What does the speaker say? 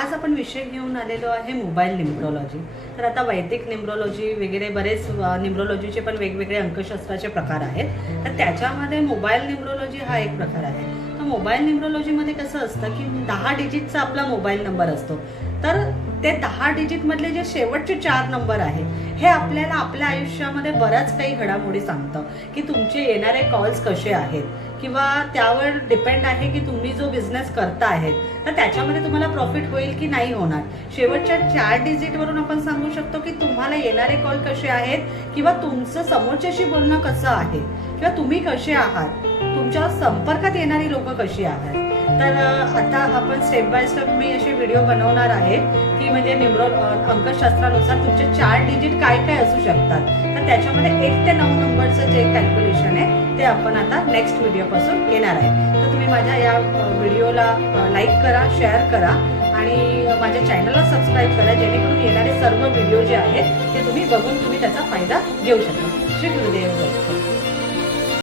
आज आपण विषय घेऊन आलेलो आहे मोबाईल न्यूमरोलॉजी। तर आता वैदिक न्यूमरोलॉजी वगैरे बरेच न्यूमरोलॉजीचे पण वेगवेगळे अंकशास्त्राचे प्रकार आहेत। तर त्याच्यामध्ये मोबाईल न्यूमरोलॉजी हा एक प्रकार आहे। तर मोबाईल न्यूमरोलॉजीमध्ये कसं असतं की 10 डिजिटचा आपला मोबाईल नंबर असतो। तर ते 10 डिजिट मधले जे शेवटचे 4 नंबर आहे हे आपल्याला आपल्या आयुष्यामध्ये बऱ्याच काही घडामोडी सांगतं की तुमचे येणारे कॉल्स कसे आहेत किंवा त्यावर डिपेंड आहे की तुम्ही जो बिझनेस करता आहेत तर त्याच्यामध्ये तुम्हाला प्रॉफिट होईल की नाही होणार। शेवटच्या 4 डिजिटवरून आपण सांगू शकतो की तुम्हाला येणारे कॉल कसे आहेत किंवा तुमचं समोरच्याशी बोलणं कसं आहे किंवा तुम्ही कसे आहात, तुमच्या संपर्कात येणारी लोक कशी आहेत। तर आता आपण स्टेप बाय स्टेप मी असे व्हिडिओ बनवणार आहे की म्हणजे अंकशास्त्रानुसार तुमचे 4 डिजिट काय काय असू शकतात। तर त्याच्यामध्ये 1 ते 9 नंबरचं जे कॅल्क्युलेशन आहे ते आपण आता नेक्स्ट व्हिडिओपासून येणार आहे। तर तुम्ही माझ्या या व्हिडिओला लाईक करा, शेअर करा आणि माझ्या चॅनलला सबस्क्राईब करा, जेणेकरून येणारे सर्व व्हिडिओ जे आहेत ते तुम्ही बघून तुम्ही त्याचा फायदा घेऊ शकता। श्री गुरुदेव।